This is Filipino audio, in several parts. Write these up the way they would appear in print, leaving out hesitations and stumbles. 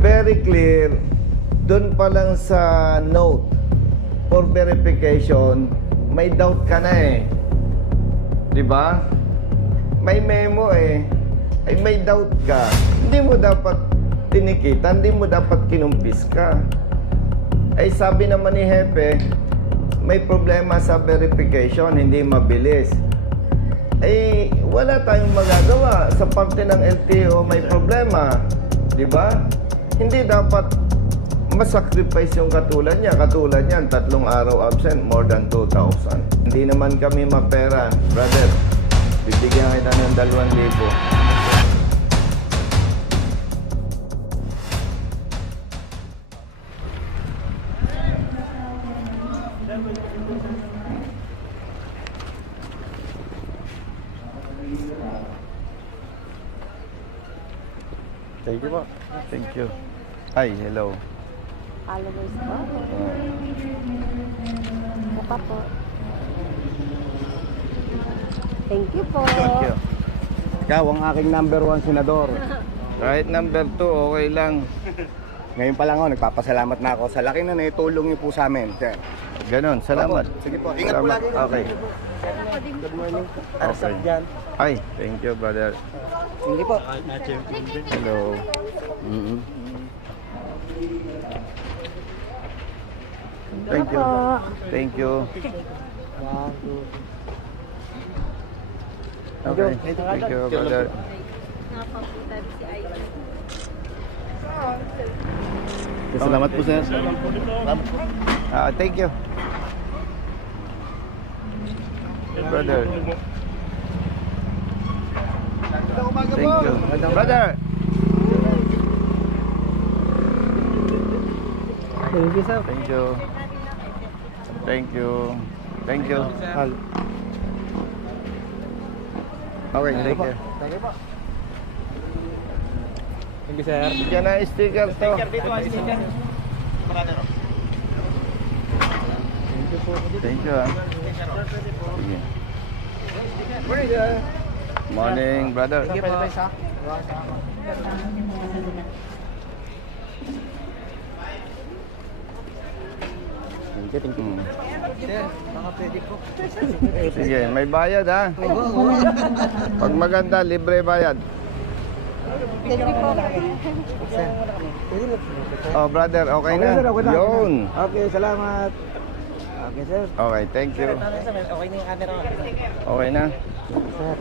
Very clear. Doon pa lang sa note for verification, may doubt ka na eh. Di ba? May memo eh. Ay may doubt ka. Hindi mo dapat tinikitan, hindi mo dapat kinumpis ka. Ay sabi naman ni Hepe, may problema sa verification, hindi mabilis. Ay wala tayong magagawa. Sa parte ng LTO may problema. Di ba? Hindi dapat masacrifice yung katulad niya. Katulad niyan, 3 araw absent, more than 2,000. Hindi naman kami mapera. Brother, bibigyan kita ng 2,000. Thank you po. Thank you. Ay, hello. Followers po. Buka po. Thank you po. Thank you. Ikaw ang aking number 1 senador. Kahit number 2, okay lang. Ngayon pa lang ako, nagpapasalamat na ako sa laki na naitulong niyo po sa amin. Sir. Ganon, salamat. Sige po, ingat po Salamat. lagi. Okay. Good morning. Okay. Arsap dyan. Ay, thank you, brother. Sige po. Hello. Thank you. Thank you. Okay. Thank you, brother. Salamat po, sir. Thank you. Brother. Thank you. Brother. Thank you, sir. Thank you. Thank you. Thank you. Okay, thank you. Thank you po. Thank you, sir. Bigyan na sticker to. dito, sticker. Thank you, ah. Sige. Morning, brother. Thank you po. Thank you. Sir, baka pwede po. Sige, may bayad ha. Pag maganda, libre bayad. Thank you po. Oh, brother, okay na? Yun. Okay, salamat. Okay, sir. Okay, thank you. Okay na yung camera. Okay na? Sir.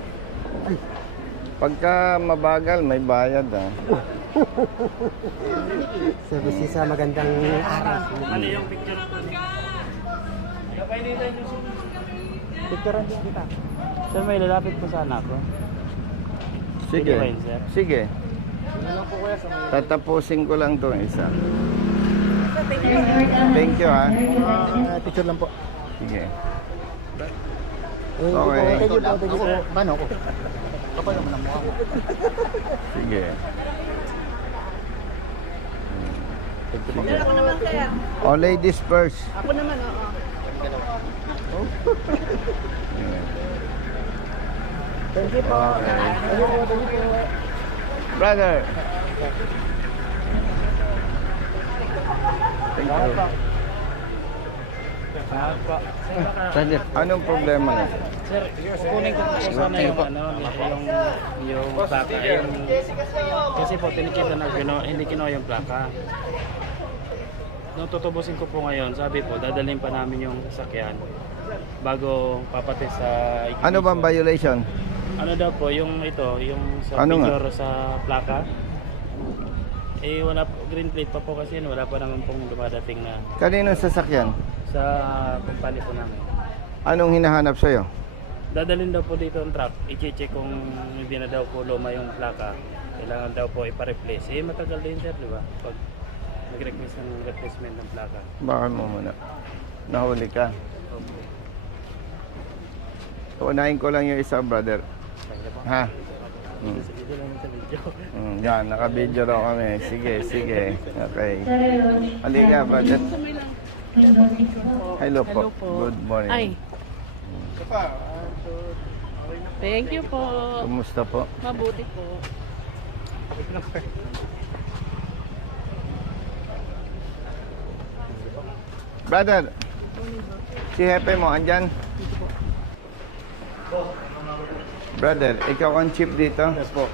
Pagka mabagal, may bayad ha. Service sa magandang araw. Ano yung picture po? Picturean din kita. Sir, may lalapit po sana ako. Sige. Pwede ba yun, sir? Sige. Ano po kuya sa may... Tatapusin ko lang to isa. Thank you ha. Picture lang po. Sige. Okay. Thank you po. Thank you po. Paano ako? Kapal naman ang mukha ko. Sige. Ako naman, sir. Oh, ladies first. Ako naman, oo. Thank you po. Thank you po. Thank you po. Brother. Thank you. Brother, anong problema na? Sir, kukunin ko po sana yung yung plaka. Kasi po, tinikita na hindi kinuha yung plaka. Nung tutubusin ko po ngayon, sabi po, dadalhin pa namin yung sasakyan bago papatid sa ignition. Ano bang violation? Ano daw po, yung ito, yung sa Ano nga? picture sa plaka. Eh, wala po, green plate pa po kasi wala pa naman pong dumadating na Kaninong sasakyan? sa kumpanya po namin. Anong hinahanap sa'yo? Dadalhin daw po dito ang truck, i-check kung hindi na daw po luma yung plaka. Kailangan daw po ipa-replace. Eh, matagal din sir, di ba? Pag nag-request ng replacement ng plaka. Bakit mo muna? Nahuli ka. Unahin ko lang yung isa, brother. Ha? Sa video lang sa video. Yan, naka-video raw kami. Sige, sige. Okay. Halika, brother. Hello po. Good morning. Ay. Thank you po. Kumusta po? Mabuti po. Brother, si Hepe mo, andyan? Brother, ikaw ang chief dito? Yes po.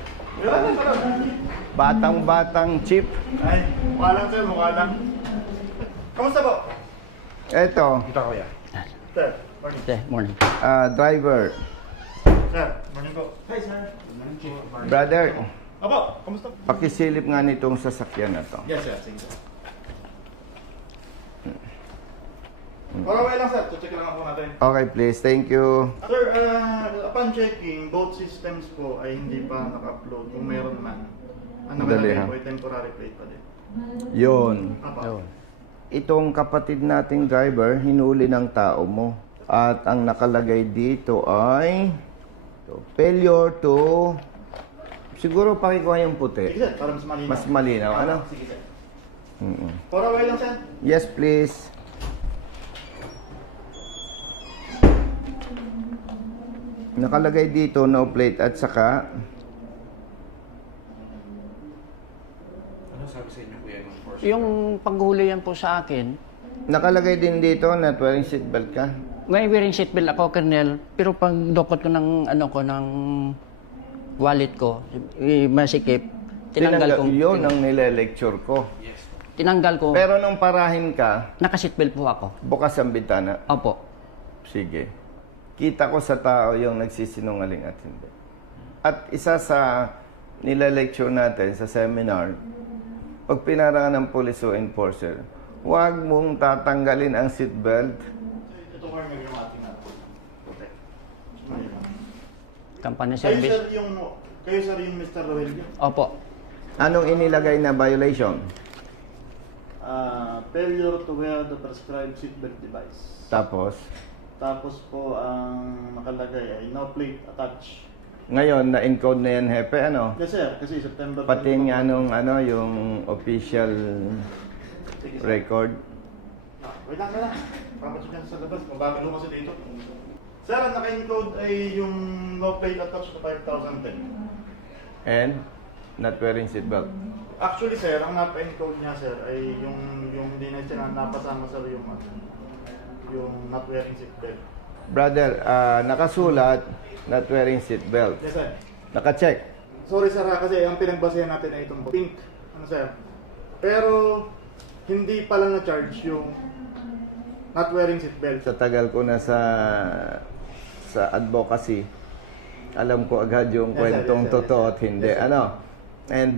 Batang-batang chief. Ay, mukha lang sir, mukha lang. Kamusta po? Eto, Ito ko yan. Sir, morning. Okay, morning. driver. Sir, morning po. Hi sir. Brother, Apo, kamusta po? pakisilip nga nitong sasakyan na to. Yes sir, sige sir. Okay lang sir, check lang ako natin. Okay, please. Thank you. Sir, upon checking, both systems po ay hindi pa naka-upload kung meron man. Ang Dali, nakalagay ha? po ay temporary plate pa din. Yun. Apo. Itong kapatid nating driver, hinuli ng tao mo. At ang nakalagay dito ay failure to... Siguro pakikuha yung Sige puti. sir, para mas malinaw. Mas malinaw. Ano? Sige sir. Mm-mm. Okay lang sir. Yes, please. Nakalagay dito no plate at saka Yung paghuli yan po sa akin, nakalagay din dito na wearing seatbelt ka. may wearing seatbelt ako, Colonel, pero pag dokot ko ng, ng wallet ko, masikip, tinanggal ko. Yun ang nile-lecture ko. Tinanggal ko, Pero nung parahin ka, naka-seatbelt po ako. bukas ang bitana. Opo. Sige. Kita ko sa tao yung nagsisinungaling at hindi. At isa sa nile-lecture natin sa seminar, pag pinarangan ng police o enforcer, huwag mong tatanggalin ang seatbelt. Ito ko yung ating natin. Okay. Company Kayo service. sir yung Mr. Rogelio. Opo. Anong inilagay na violation? Failure to wear the prescribed seatbelt device. Tapos, Tapos po ang nakalagay ay no plate attached. ngayon na-encode na yan, Hepe, ano? Yes sir, kasi September. Pati 20 yung po. yung official Sige, sir. record. Wait lang. Papasok yan sa labas. Mabagal kasi dito. Sir, ang naka-encode ay yung no plate attached to 5,010. And not wearing seatbelt. Actually sir, ang napa-encode niya sir ay yung hindi na siya napasama sir yung not wearing seatbelt. Brother, nakasulat not wearing seatbelt. Yes sir. Naka-check. Sorry sir kasi ang pinagbasehan natin ay itong pink. Ano sir? Pero hindi pala na-charge yung not wearing seatbelt. Sa tagal ko na sa advocacy, alam ko agad yung Yes, sir, kwentong yes, sir, totoo yes, at sir. hindi. Yes, sir. Ano? And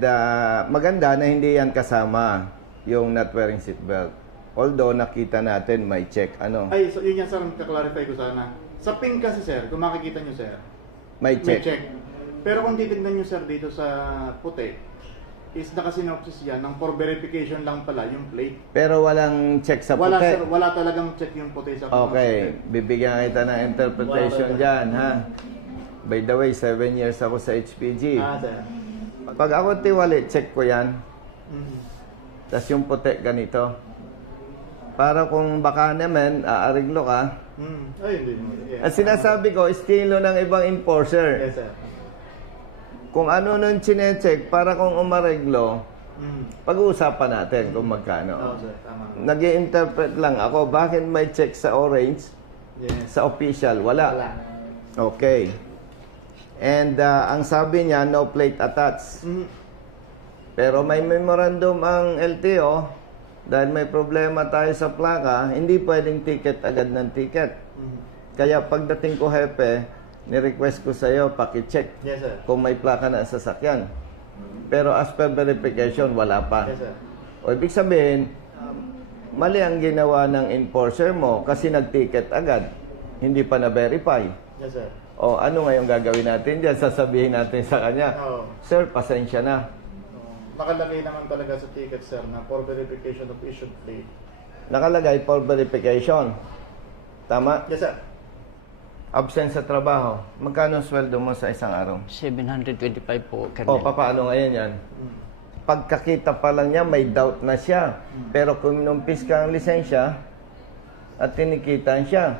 maganda na hindi yan kasama yung not wearing seatbelt. Although nakita natin may check. Ano? Ay, so yun yan sir, kaklarify ko sana. Sa pink kasi sir, kung makikita nyo sir, May may check. check. Pero kung titignan nyo sir dito sa puti, is nakasinopsis yan ng for verification lang pala yung plate. Pero walang check sa Wala puti. sir, wala talagang check yung puti sa Okay, bibigyan kita ng interpretation Wala. dyan, ha? By the way, 7 years ako sa HPG. Sir. Pag ako tiwali, check ko yan. Mhm. Tapos yung puti ganito. Para kung baka naman, aariglo ka. Ay, hindi mo. Yeah. At sinasabi ko, estilo ng ibang enforcer. Yes sir. Kung ano nun chinecheck, para kung umareglo, Mhm. pag-uusapan natin kung Oo magkano. sir, tama. Nag-i-interpret lang ako, bakit may check sa orange, Yes. sa official? Wala. Okay. And ang sabi niya, no plate attached. Mhm. Pero may memorandum ang LTO, dahil may problema tayo sa plaka, hindi pwedeng ticket agad ng ticket. Mhm. Kaya pagdating ko, Hepe, ni-request ko sa iyo, paki-check Yes sir. kung may plaka na sa sasakyan. Pero as per verification, wala pa. Yes sir. O ibig sabihin, mali ang ginawa ng enforcer mo kasi nag-ticket agad. Hindi pa na-verify. Yes sir. O ano ngayon gagawin natin dyan? Sasabihin natin sa kanya, Oo. Sir, pasensya na. Nakalagay naman talaga sa ticket sir na for verification of issued plate. Nakalagay for verification. Tama? Yes sir. Absent sa trabaho. Magkano ang sweldo mo sa isang araw? 725 po, O, Colonel. paano ngayon yan? Pagkakita pa lang niya, may doubt na siya. Pero kung inumpis ka ang lisensya at tinikitan siya,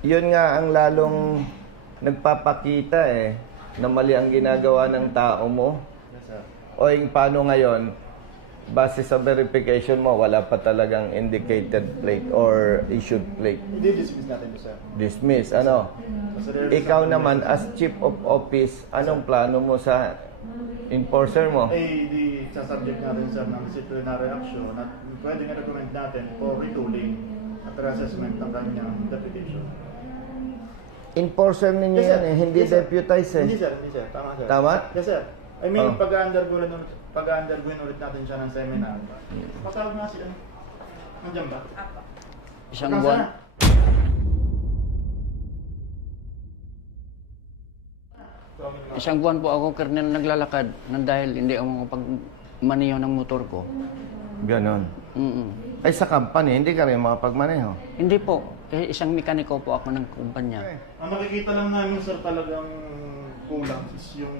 yun nga ang lalong nagpapakita na mali ang ginagawa ng tao mo. Yes sir. O yung paano ngayon, base sa verification mo, wala pa talagang indicated plate or issued plate. Hindi dismiss natin ito, sir. Dismiss, ano? Basta re-release Ikaw natin naman, ito. as chief of office, anong plano mo sa enforcer mo? Ay, di sasubject natin, sir, ng disciplinary action at pwede nga recommend natin for retooling at reassessment ng kanyang deputation. Enforcer ninyo Yes, sir. yan eh, hindi Yes, sir. deputize eh. Hindi, sir. Hindi, sir. Tama, sir. Tama? Yes, sir. I mean, Oh. pag-undergoin ulit natin siya ng seminar. Patawag nga siya. Nandiyan ba? Isang Nasaan buwan. na? Isang buwan po ako, Colonel, naglalakad nang dahil hindi ako makapagmaneho ng motor ko. Ganon. Mm-mm. Ay, sa company, hindi ka rin makapagmaneho. Hindi po. Kasi isang mekaniko po ako ng kumpanya. Ang makikita lang namin, sir, talagang kulang is yung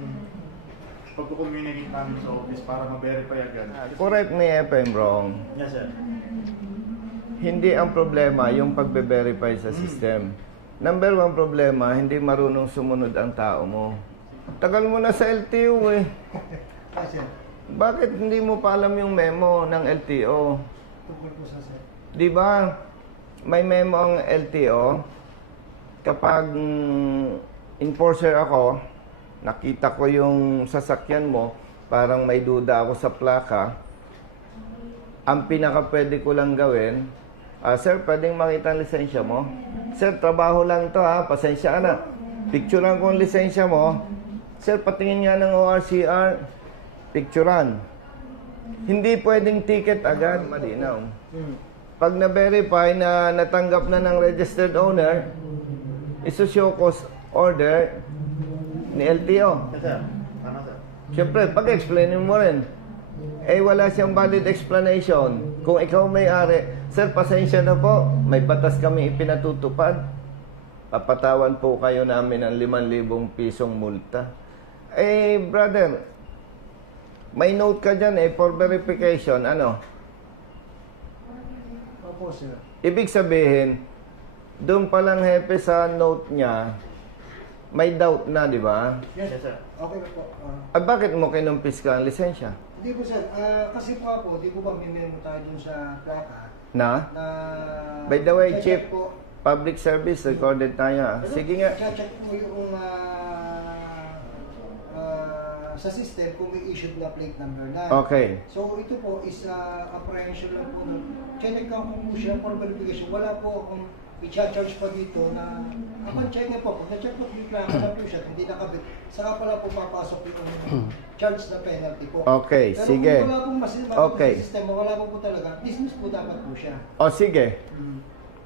pagko-communicate namin sa office para ma-verify agad. Correct me if I'm wrong. Yes, sir. Hindi ang problema yung pagbe-verify sa system. Number one problema, hindi marunong sumunod ang tao mo. Tagal mo na sa LTO eh. Bakit hindi mo pa alam yung memo ng LTO? Di ba? May memo ang LTO. Kapag enforcer ako, nakita ko yung sasakyan mo, parang may duda ako sa plaka. Ang pinaka pwede ko lang gawin, sir, pwedeng makita ang lisensya mo? Sir, trabaho lang to ha, pasensya ka na. Picturean ko ang lisensya mo. Sir, patingin nga ng ORCR. Picturean. Hindi pwedeng ticket agad, malinaw. Pag na-verify na natanggap na ng registered owner, isushow cause order ni LTO. Yes, sir. Tama, sir. Siyempre, pag-explainin mo rin. Eh, wala siyang valid explanation. Kung ikaw may-ari, sir, pasensya na po, may batas kami ipinatutupad. Papatawan po kayo namin ng 5,000 pisong multa. Eh, brother, may note ka dyan eh, for verification, ano? Opo, sir. Ibig sabihin, doon pa lang hepe sa note niya, may doubt na, di ba? Yes, sir. Okay na po. At bakit mo kinumpis ka ang lisensya? Hindi po, sir. Kasi po ako, di po ba may memo tayo dun sa plaka Na? na... By the way, check Chief, po. public service, recorded tayo. Ah. Pero Sige nga. check po yung sa system kung may issued na plate number na. Okay. So ito po is apprehension lang po. Check ko po siya for verification. Wala po akong i-charge pa dito na ako check niya po. Kung na-check po yung plaka na po siya, hindi nakabit. Saka pala po papasok yung charge na penalty po. Okay, Pero sige. kung wala pong Okay. sa sistema, wala po talaga, dismiss po dapat po siya. O sige.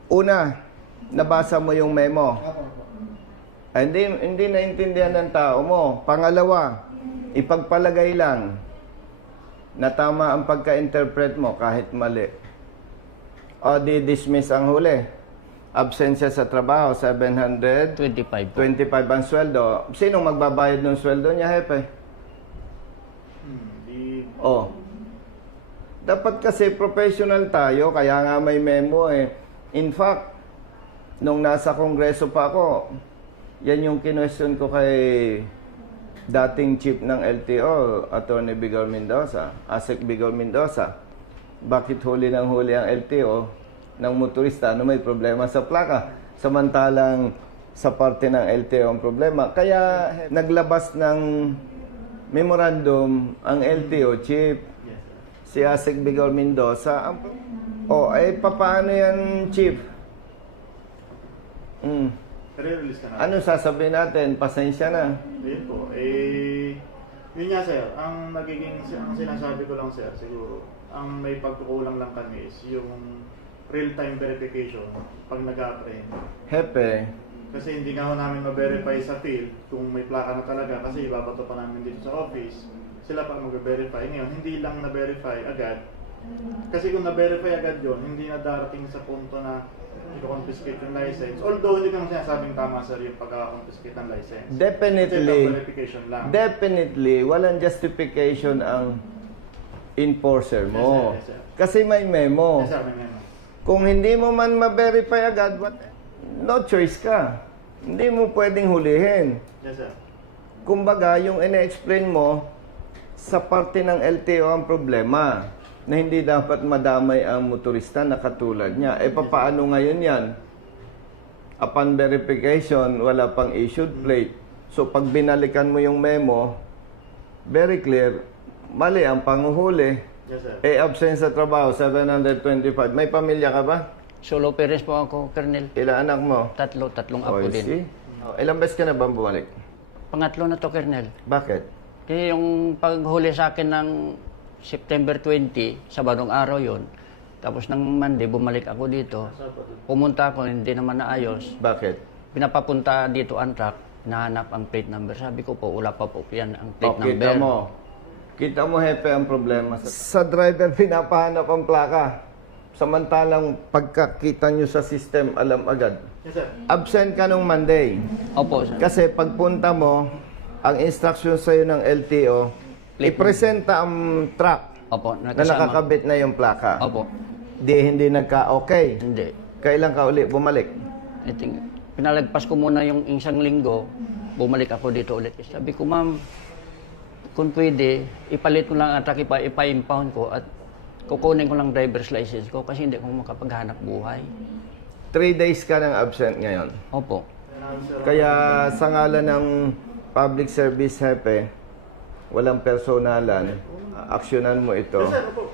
Una, nabasa mo yung memo. Apo, apo. Hindi naintindihan ng tao mo. Pangalawa, ipagpalagay lang na tama ang pagka-interpret mo kahit mali. O di-dismiss ang huli. Absensya sa trabaho, 725 25 po. ang sweldo. Sinong magbabayad ng sweldo niya, hepe? Oh. Dapat kasi professional tayo, kaya nga may memo eh. In fact, nung nasa kongreso pa ako, yan yung kinwestiyon ko kay dating chief ng LTO, Atty. Bigor Mendoza, ASEC Bigor Mendoza. Bakit huli ng huli ang LTO ng motorista? Ano may problema sa plaka? Samantalang sa parte ng LTO ang problema. Kaya naglabas ng memorandum ang LTO chief, si ASEC Bigor Mendoza. Paano yan, chief? Re-release ka na. Ano sasabihin natin? Pasensya na. Ayun po. Yun nga, sir. Ang sinasabi ko lang, sir, siguro, ang may pagkukulang lang kami is yung real-time verification pag nag-apprehend. Hepe, Kasi hindi nga ho namin ma-verify sa field kung may plaka na talaga kasi ibabato pa namin dito sa office. Sila pa mag-verify. Ngayon, hindi lang na-verify agad. Kasi kung na-verify agad yon, hindi na darating sa punto na i-confiscate yung license. Although hindi ko naman sinasabing tama, sir, yung pagka-confiscate ng license. definitely, Kasi verification lang. definitely, walang justification ang enforcer mo. Yes, sir. Kasi may memo. Yes, sir, may memo. Kung hindi mo man ma-verify agad, no choice ka. Hindi mo pwedeng hulihin. Yes, sir. Kumbaga, yung ine-explain mo, sa parte ng LTO ang problema. na hindi dapat madamay ang motorista na katulad niya. Eh, papaano ngayon yan? Upon verification, wala pang issued plate. So, pag binalikan mo yung memo, very clear, mali ang panguhuli. Yes, sir. Eh, absent sa trabaho, 725. May pamilya ka ba? Solo parents po ako, Colonel. Ilan anak mo? Tatlong Oh, apo din. see? Oh, ilang beses ka na ba bumalik? Pangatlo na to, Colonel. Bakit? Kaya yung paghuli sa akin ng September 20, Sabadong araw yon. Tapos ng Monday, bumalik ako dito. Pumunta ako, hindi naman naayos. Bakit? Pinapapunta dito ang truck, nahanap ang plate number. Sabi ko po, wala pa po yan ang plate number. Kita mo. Kita mo, Hepe, ang problema. Sa driver, pinapahanap ang plaka. Samantalang pagkakita nyo sa system, alam agad. Yes, sir. Absent ka nung Monday. Opo, sir. Kasi pagpunta mo, ang instruction sa'yo ng LTO, ipresenta ang truck Opo, na nakakabit na yung plaka. Opo, Hindi nagka-okay. hindi. Kailan ka uli bumalik? I think, pinalagpas ko muna yung isang linggo, bumalik ako dito ulit. Sabi ko, ma'am, kung pwede, ipalit ko lang at ipa-impound ko at kukunin ko lang driver's license ko kasi hindi ko makapaghanap buhay. 3 days ka nang absent ngayon. Opo. Kaya sa ngalan ng public service, Hepe, walang personalan, aksyonan mo ito Yes, sir. Opo.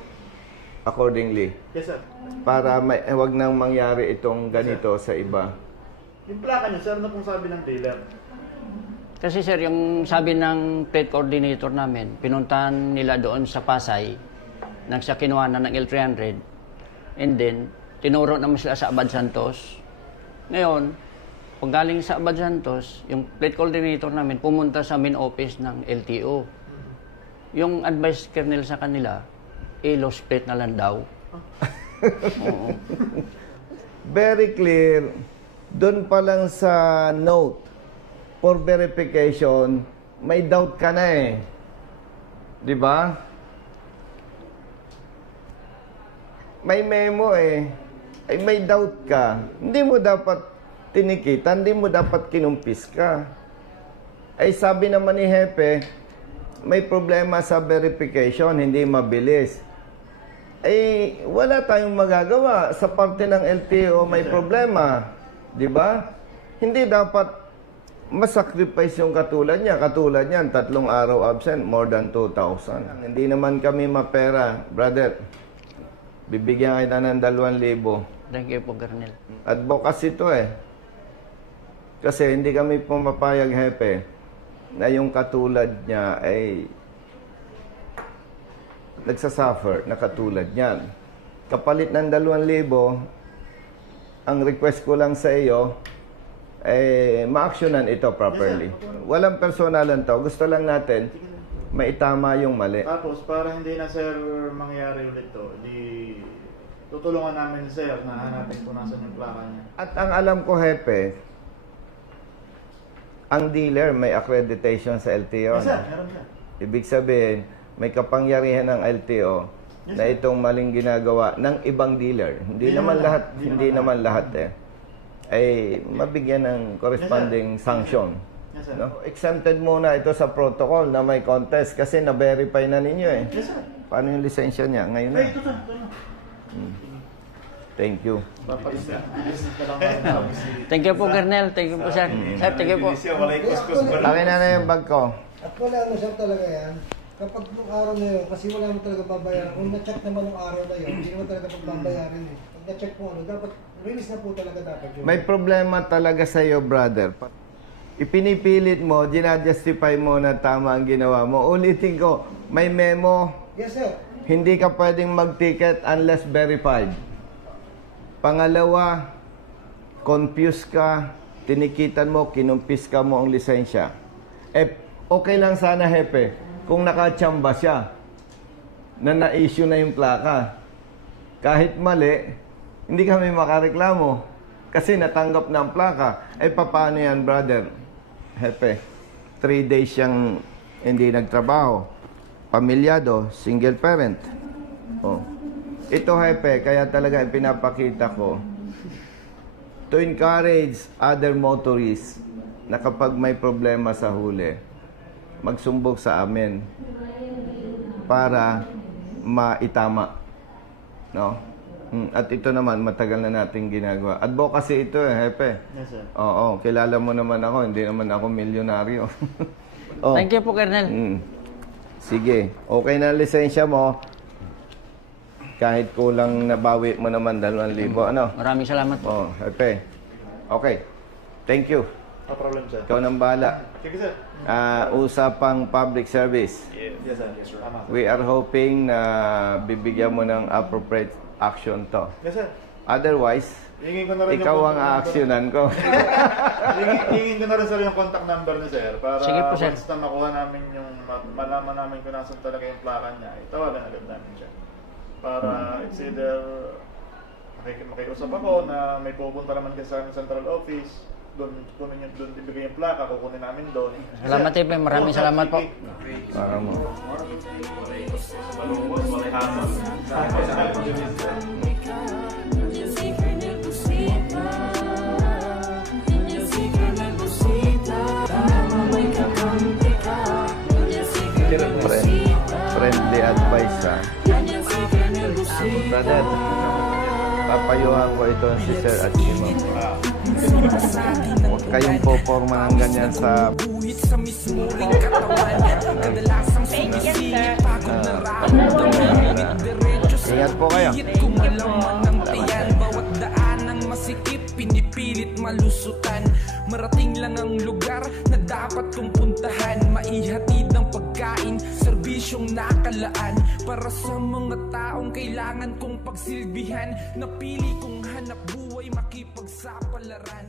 accordingly Yes, sir. para wag nang mangyari itong ganito sa iba. Yung plaka niyo, sir, ano pong sabi ng dealer? Kasi sir, yung sabi ng plate coordinator namin, pinuntahan nila doon sa Pasay, nang sa kinuha na ng L300, and then, tinuro naman sila sa Abad Santos. Ngayon, pag galing sa Abad Santos, yung plate coordinator namin pumunta sa main office ng LTO. Yung advice kernel sa kanila, lost plate na lang daw. Oo. Very clear, doon pa lang sa note for verification, may doubt ka na eh. Di ba? May memo eh. Ay may doubt ka. Hindi mo dapat tinikitan, hindi mo dapat kinumpis ka. Ay sabi naman ni Hepe, may problema sa verification, hindi mabilis. Ay wala tayong magagawa. Sa parte ng LTO may problema. Di ba? Hindi dapat masacrifice yung katulad niya. Katulad niyan, 3 araw absent, more than 2,000. Hindi naman kami mapera. Brother, bibigyan kita ng 2,000. Thank you po, Colonel. Advocacy to eh. Kasi hindi kami pumapayag, Hepe, na yung katulad niya ay nagsasuffer na katulad niyan. Kapalit ng 2,000, ang request ko lang sa iyo, ma-actionan ito properly. Walang personalan to. Gusto lang natin maitama yung mali. Tapos, para hindi na, sir, mangyari ulit to, tutulungan namin, sir, na hanapin kung nasan yung plaka niya. At ang alam ko, Hepe, ang dealer may accreditation sa LTO. Yes, sir. No? Meron, sir. Ibig sabihin, may kapangyarihan ng LTO Yes, na sir. itong maling ginagawa ng ibang dealer. Hindi naman lahat ay mabigyan ng corresponding sanction. Yes, sir. No? Exempted muna ito sa protocol na may contest kasi na-verify na ninyo eh. Yes, sir. Paano yung lisensya niya? Ngayon na. Ay, ito, sir. Ito na. Thank you. Papalis ka lang. Thank you po, Colonel. Thank you po, sir. Sir, thank you po. Akin na yung bag ko. At wala ano sir talaga yan. Kapag nung araw na yun, kasi wala mo talaga babayaran. Kung na-check naman nung araw na yun, hindi naman talaga pagbabayaran eh. Pag na-check mo ano, dapat, release na po talaga dapat yun. May problema talaga sa iyo, brother. Ipinipilit mo, ginajustify mo na tama ang ginawa mo. Ulitin ko, may memo. Yes sir. Hindi ka pwedeng mag-ticket unless verified. Pangalawa, confused ka, tinikitan mo, kinumpis ka mo ang lisensya. Okay lang sana, Hepe, kung nakachamba siya na na-issue na yung plaka. Kahit mali, hindi kami makareklamo kasi natanggap na ang plaka. Paano yan, brother? Hepe, 3 days siyang hindi nagtrabaho. Pamilyado, single parent. Oh. Ito, Hepe, kaya talaga pinapakita ko to encourage other motorists na kapag may problema sa huli, magsumbog sa amin para maitama No? At ito naman, matagal na natin ginagawa. Advocacy ito Hepe. Yes, sir. Oo, kilala mo naman ako. Hindi naman ako milyonaryo. Oh. Thank you po, Colonel. Sige, okay na ang lisensya mo. Kahit kulang nabawi mo naman 2,000, ano? Maraming salamat po. Oh, Hepe. Okay. Thank you. No problem, sir. Ikaw nang bahala. Sige, sir. Usapang public service. Yes, sir. Tama. We are hoping na bibigyan mo ng appropriate action to. Yes, sir. Otherwise, Hingin ko na rin ikaw ang aaksyonan ko. Hingin ko na rin, sir, yung contact number ni sir. Para Sige po, sir. once na makuha namin yung, malaman namin kung nasan talaga yung plaka niya, itawagan agad namin siya. Para it's either makiusap ako na may pupunta naman kasi sa central office, doon ibigay yung plaka, kukunin namin doon. Salamat, Tepe. Maraming salamat po. Para mo. Friendly advice, ha? Brother, papayuhan ko ito si Sir at si Ma'am. Huwag kayong poporma ng ganyan sa... Ingat po kayo. Bawat daan ng masikip, pinipilit malusutan. Marating lang ang lugar na dapat kong puntahan. Maihatid ng pagkain, serbisyong nakalaan. Para sa mga taong kailangan kong pagsilbihan. Napili kong hanap buhay, makipagsapalaran.